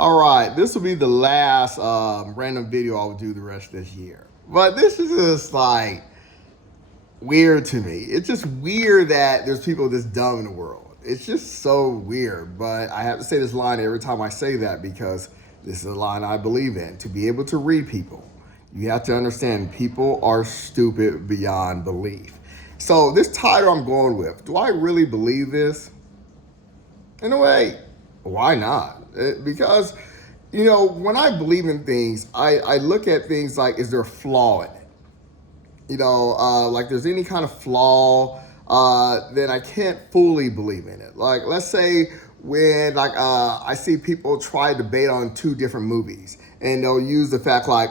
All right, this will be the last random video I'll do the rest of this year. But this is just like weird to me. It's just weird that there's people this dumb in the world. It's just so weird. But I have to say this line every time I say that because this is a line I believe in. To be able to read people, you have to understand people are stupid beyond belief. So this title I'm going with, do I really believe this? In a way, why not? Because, when I believe in things, I look at things like, is there a flaw in it? Like there's any kind of flaw, then I can't fully believe in it. Like, let's say when I see people try to debate on two different movies and they'll use the fact like,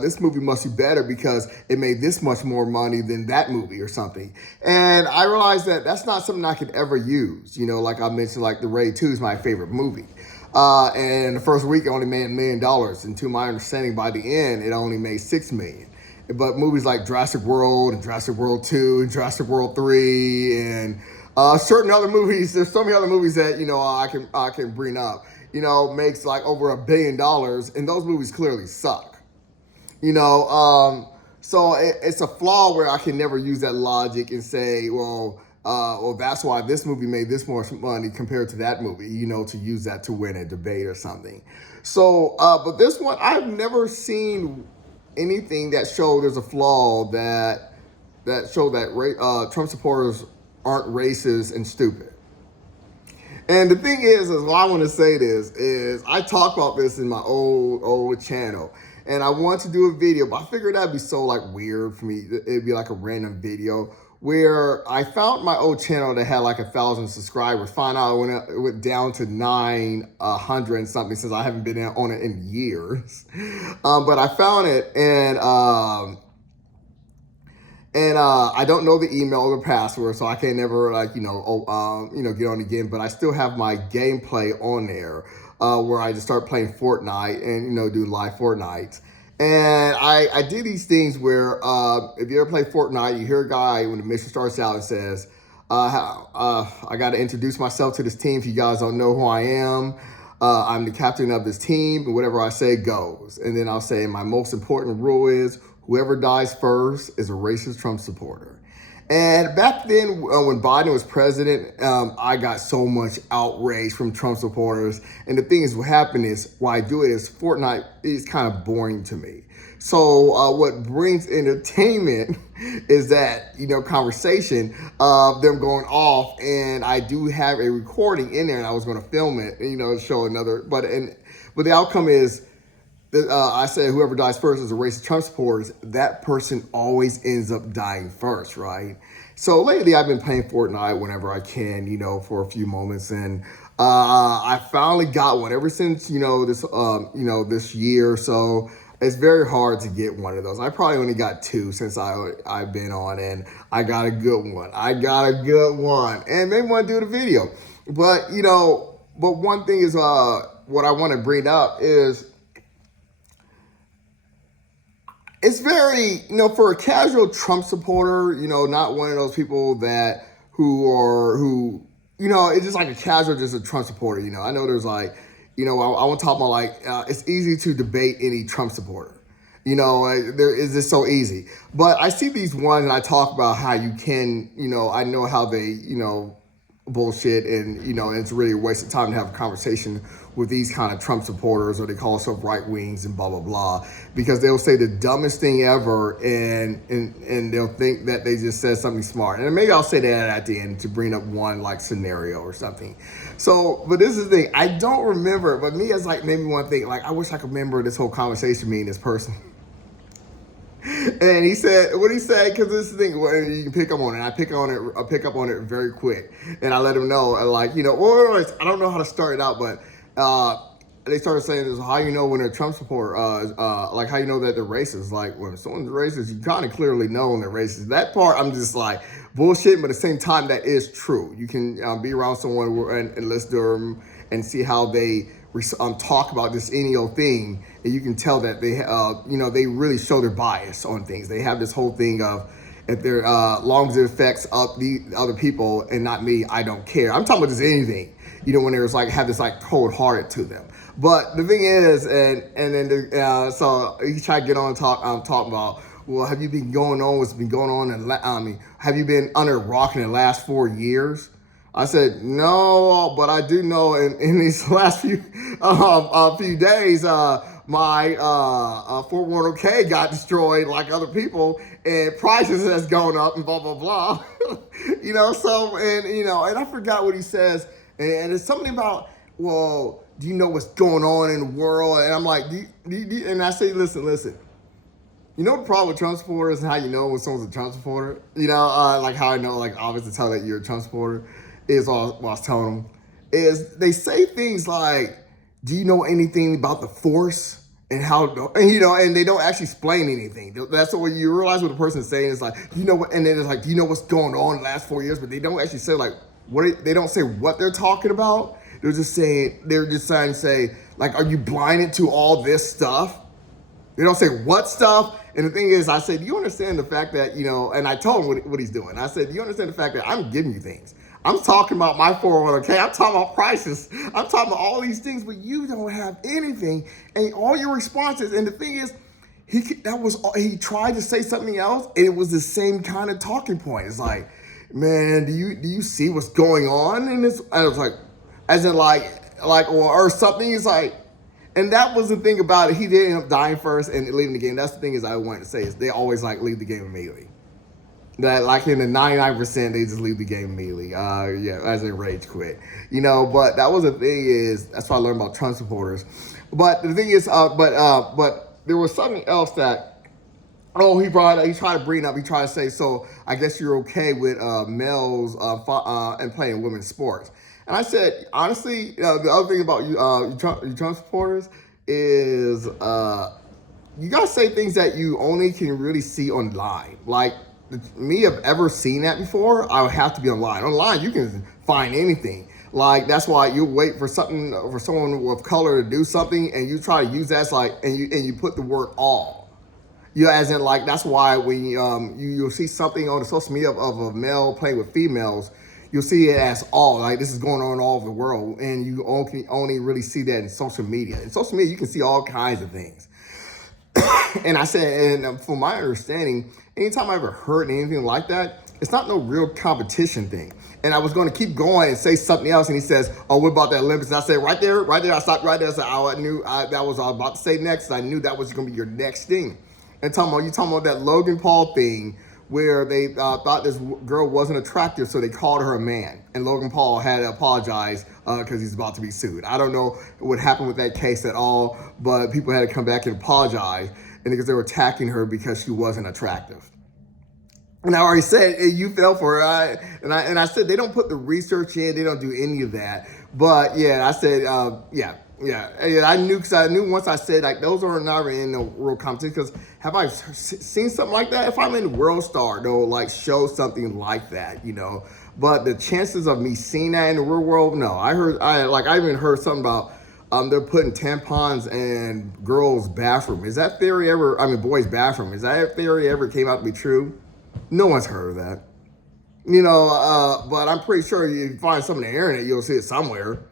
this movie must be better because it made this much more money than that movie or something. And I realize that that's not something I could ever use. Like I mentioned, like The Raid 2 is my favorite movie. And the first week it only made $1 million. And to my understanding, by the end, it only made $6 million. But movies like Jurassic World and Jurassic World 2 and Jurassic World 3 and certain other movies, there's so many other movies that, I can bring up, makes like over $1 billion, and those movies clearly suck. So it's a flaw where I can never use that logic and say, well, that's why this movie made this much money compared to that movie, to use that to win a debate or something. So, but this one, I've never seen anything that showed there's a flaw that showed that Trump supporters aren't racist and stupid. And the thing is why I want to say this is I talk about this in my old channel, and I want to do a video, but I figured that'd be so like weird for me. It'd be like a random video where I found my old channel that had like 1,000 subscribers. Find out it went down to 900 and something since I haven't been on it in years. But I found it, and I don't know the email or the password, so I can never get on again. But I still have my gameplay on there, where I just start playing Fortnite and do live Fortnite. And I did these things where if you ever play Fortnite, you hear a guy when the mission starts out and says, I got to introduce myself to this team if you guys don't know who I am. I'm the captain of this team, and whatever I say goes. And then I'll say my most important rule is whoever dies first is a racist Trump supporter. And back then, when Biden was president, I got so much outrage from Trump supporters. And the thing is, what happened is, why I do it is Fortnite is kind of boring to me. So what brings entertainment is that, conversation of them going off. And I do have a recording in there, and I was going to film it, show another. But the outcome is, I said whoever dies first is a racist Trump supporters. That person always ends up dying first, right? So lately I've been playing Fortnite whenever I can, for a few moments, and I finally got one ever since this year. So it's very hard to get one of those. I probably only got two since I've been on, and I got a good one. And maybe want to do the video, but one thing is what I want to bring up is, it's very, for a casual Trump supporter, not one of those people who it's just like a casual, just a Trump supporter. I know there's like, I want to talk about like, it's easy to debate any Trump supporter. There is just so easy. But I see these ones and I talk about how you can, I know how they, bullshit, and it's really a waste of time to have a conversation with these kind of Trump supporters, or they call themselves right wings and blah blah blah, because they'll say the dumbest thing ever, and they'll think that they just said something smart, and maybe I'll say that at the end to bring up one like scenario or something. So, but this is the thing, I don't remember, but me as like maybe one thing, like I wish I could remember this whole conversation, me and this person. And he said, what he said, because this is the thing, where you can pick up on it. I pick up on it very quick, and I let him know, like, or I don't know how to start it out, but they started saying this: how you know when a Trump supporter, like how you know that they're racist? Like when someone's racist, you kind of clearly know when they're racist. That part, I'm just like bullshit, but at the same time, that is true. You can be around someone and listen to them and see how they talk about this any old thing, and you can tell that they, they really show their bias on things. They have this whole thing of, If they're long as it affects the other people and not me, I don't care. I'm talking about just anything. When there's like have this like cold hearted to them. But the thing is, and then so he tried to get on and talking about, well, have you been going on what's been going on? And have you been under a rock in the last 4 years? I said no, but I do know in these last few days, my 401k got destroyed like other people, and prices has gone up and blah blah blah. So and I forgot what he says, and it's something about, well, do you know what's going on in the world? And I'm like, and I say, listen. You know the problem with Trump supporters and how you know when someone's a Trump supporter? Like how I know, like, obviously tell that you're a Trump supporter is what I was telling them, is they say things like, do you know anything about the force? And how, and they don't actually explain anything. That's what you realize what the person is saying is like, what, and then it's like, do you know what's going on in the last 4 years? But they don't actually say like, they don't say what they're talking about. They're just trying to say, like, are you blinded to all this stuff? They don't say what stuff. And the thing is, I said, do you understand the fact that, and I told him what he's doing. I said, do you understand the fact that I'm giving you things? I'm talking about my 401k. I'm talking about prices. I'm talking about all these things, but you don't have anything. And all your responses. And the thing is, he tried to say something else, and it was the same kind of talking point. It's like, man, do you see what's going on in this? I was like, as in like or something. It's like, and that was the thing about it. He did end up dying first and leaving the game. That's the thing is I wanted to say is they always like leave the game immediately. That like in the 99% they just leave the game immediately. As a rage quit. But that was the thing is that's what I learned about Trump supporters. But the thing is, but there was something else that he tried to bring up. He tried to say, so I guess you're okay with males and playing women's sports. And I said, honestly, the other thing about you Trump supporters is you guys say things that you only can really see online. Like, me have ever seen that before, I would have to be online. Online, you can find anything. Like, that's why you wait for someone with color to do something, and you try to use that as like, and you put the word all. As in like, that's why when you'll see something on the social media of a male playing with females, you'll see it as all, like this is going on all over the world, and you only really see that in social media. In social media, you can see all kinds of things. And I said, and from my understanding, anytime I ever heard anything like that, it's not no real competition thing. And I was going to keep going and say something else, and he says, oh, what about the Olympics? And I said, right there, I stopped right there. I said, I knew that was what I was about to say next. I knew that was going to be your next thing. And you talking about that Logan Paul thing, where they thought this girl wasn't attractive, so they called her a man. And Logan Paul had to apologize because he's about to be sued. I don't know what happened with that case at all, but people had to come back and apologize, and because they were attacking her because she wasn't attractive. And I already said, hey, you fell for it. And I said, they don't put the research in, they don't do any of that. But yeah, I said, I knew, because I knew once I said, like, those are never in the world competition. Because have I seen something like that? If I'm in World Star, they'll like show something like that, But the chances of me seeing that in the real world, no. I even heard something about they're putting tampons in girls' bathroom. Is that theory ever? Boys' bathroom. Is that theory ever came out to be true? No one's heard of that. But I'm pretty sure you find something on the internet, you'll see it somewhere.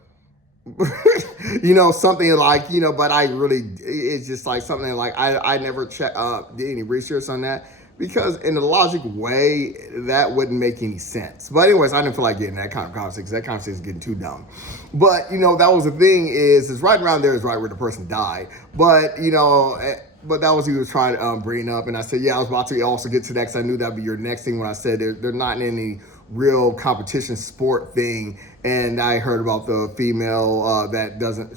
Something like, but it's just like something like I never did any research on that, because in a logic way, that wouldn't make any sense. But anyways, I didn't feel like getting that kind of conversation, because that conversation is getting too dumb. But, that was the thing is right around there is right where the person died. But, but that was he was trying to bring up. And I said, I was about to also get to that, because I knew that would be your next thing when I said they're not in any real competition sport thing. And I heard about the female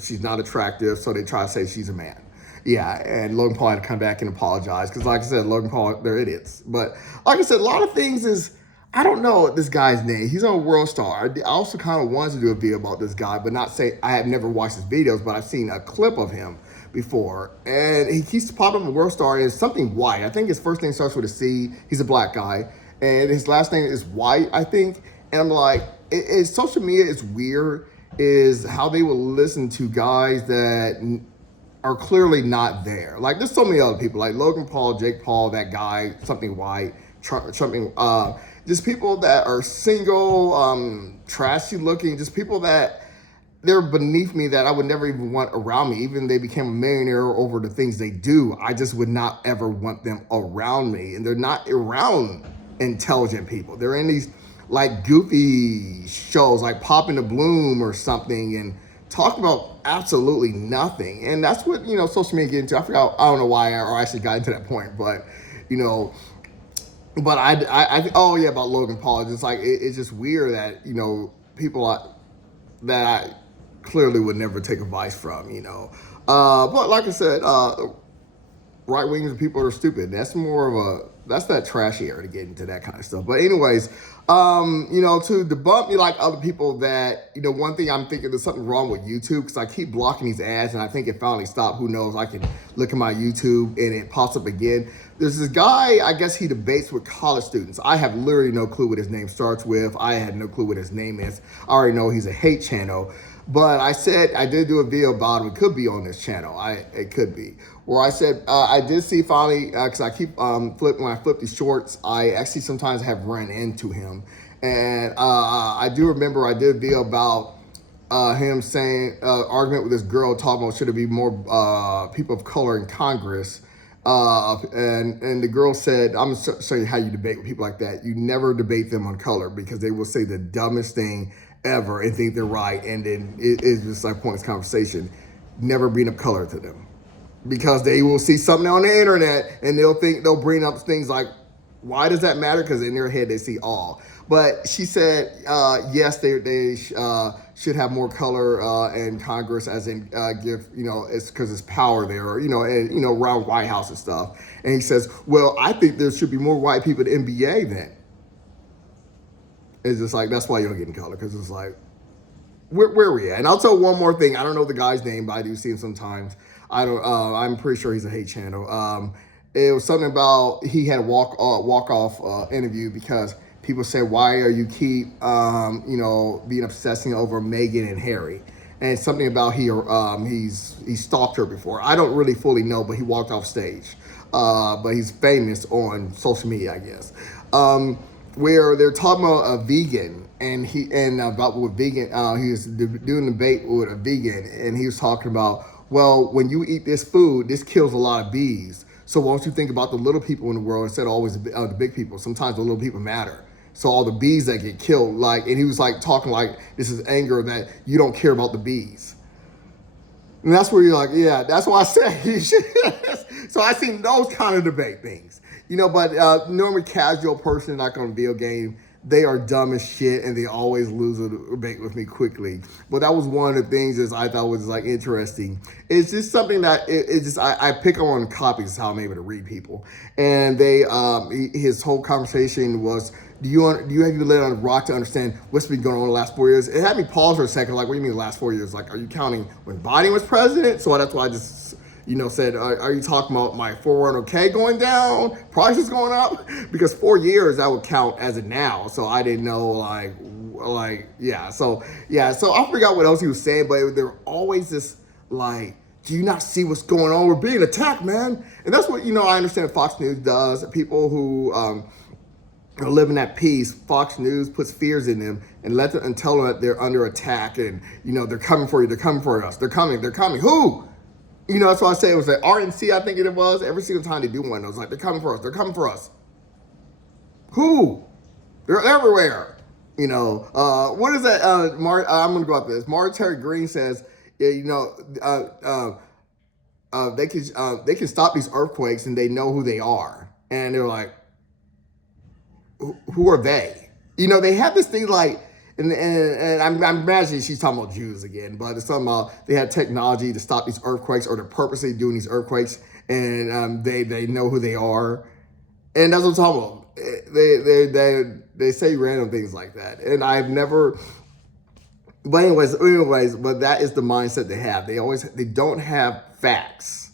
she's not attractive, so they try to say she's a man. Yeah, and Logan Paul had to come back and apologize, because like I said, Logan Paul, they're idiots. But like I said, a lot of things is, I don't know this guy's name. He's on World Star. I also kind of wanted to do a video about this guy, but not say, I have never watched his videos, but I've seen a clip of him before. And he keeps popping up on World Star, and it's something white. I think his first name starts with a C. He's a black guy. And his last name is White, I think. And I'm like, social media is weird, is how they will listen to guys that are clearly not there. Like, there's so many other people, like Logan Paul, Jake Paul, that guy, something white. trumping, just people that are single, trashy looking, just people that they're beneath me that I would never even want around me. Even they became a millionaire over the things they do, I just would not ever want them around me. And they're not around intelligent people. They're in these like goofy shows like Pop in the Bloom or something and talk about absolutely nothing. And that's what, social media get into. I forgot, I don't know why I actually got into that point, but, you know, but oh yeah, about Logan Paul. It's just like, it's just weird that, people that I clearly would never take advice from. But like I said, right wingers people are stupid. That's more of that's that trashy area to get into that kind of stuff. But anyways, to debunk me like other people that, one thing I'm thinking there's something wrong with YouTube because I keep blocking these ads and I think it finally stopped. Who knows? I can look at my YouTube and it pops up again. There's this guy, I guess he debates with college students. I have literally no clue what his name starts with. I had no clue what his name is. I already know he's a hate channel. But I said I did do a video about him. It could be on this channel. It could be. Where I said I did see finally because I keep when I flip these shorts, I actually sometimes have run into him, and I do remember I did a video about him saying argument with this girl talking about should there be more people of color in Congress. And the girl said, I'm gonna show you how you debate with people like that. You never debate them on color because they will say the dumbest thing ever and think they're right, and then it's just like pointless conversation. Never bring up color to them because they will see something on the internet and they'll bring up things like, why does that matter? Because in their head they see all. But she said, yes, they should have more color in Congress, as in give, it's because it's power there, and around White House and stuff. And he says, well, I think there should be more white people in the NBA then. It's just like, that's why you don't get in color, because it's like, where are we at? And I'll tell one more thing. I don't know the guy's name, but I do see him sometimes. I'm pretty sure he's a hate channel. It was something about he had a walk off interview because people say, why are you keep being obsessing over Meghan and Harry? And it's something about he stalked her before. I don't really fully know, but he walked off stage. But he's famous on social media, I guess. Where they're talking about a vegan about with vegan, he was doing a debate with a vegan, and he was talking about, well, when you eat this food, this kills a lot of bees. So why don't you think about the little people in the world instead of always the big people? Sometimes the little people matter. So all the bees that get killed, and he was like talking like this is anger that you don't care about the bees. And that's where you're like, yeah, that's why I said you should. So I seen those kind of debate things. But normally casual person like on a video game, they are dumb as shit and they always lose a debate with me quickly. But that was one of the things that I thought was like interesting. It's just something that I pick on copies, how I'm able to read people. And his whole conversation was, do you have to let on rock to understand what's been going on in the last 4 years? It had me pause for a second, like, what do you mean the last 4 years? Like, are you counting when Biden was president? So that's why I just said, are you talking about my 401k going down, prices going up? Because 4 years, that would count as of now. So I didn't know, yeah. So I forgot what else he was saying, but there were always this, do you not see what's going on? We're being attacked, man. And that's what, I understand Fox News does. People who are living at peace, Fox News puts fears in them and tell them that they're under attack and, they're coming for you, they're coming for us, they're coming. Who? That's why I say it was like RNC, I think it was. Every single time they do one, it was like, they're coming for us. Who? They're everywhere. What is that? I'm going to go up this. Marjorie Green says, they can stop these earthquakes and they know who they are. And they're like, who are they? They have this thing like, and I'm imagining she's talking about Jews again, but it's something about they had technology to stop these earthquakes, or they're purposely doing these earthquakes, and they know who they are, and that's what I'm talking about. They say random things like that, and I've never. But anyways, but that is the mindset they have. They don't have facts.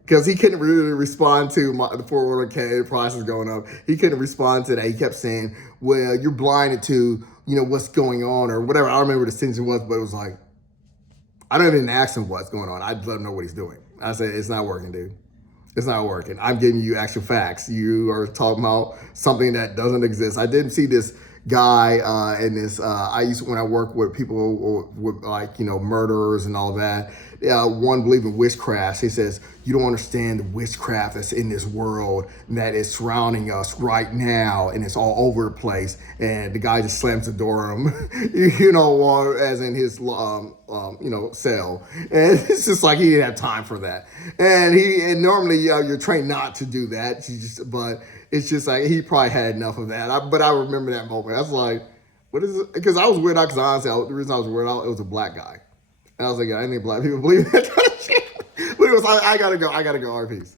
Because he couldn't really respond to the 401k prices going up. He couldn't respond to that. He kept saying, well, you're blinded to, what's going on or whatever. I don't remember what the sentence was, but it was like, I don't even ask him what's going on. I just let him know what he's doing. I said, it's not working, dude. It's not working. I'm giving you actual facts. You are talking about something that doesn't exist. I didn't see this guy in this. I used to, when I work with people with like murderers and all that. One believe in witchcraft. He says you don't understand the witchcraft that's in this world and that is surrounding us right now, and it's all over the place. And the guy just slams the door on him, as in his cell. And it's just like he didn't have time for that. And normally you're trained not to do that. But it's just like he probably had enough of that. But I remember that moment. I was like, what is it? Because I was weird out. Because honestly, the reason I was weird out, it was a black guy. And I was like, I didn't think black people believe that kind of shit. But it was like, I gotta go. RPs.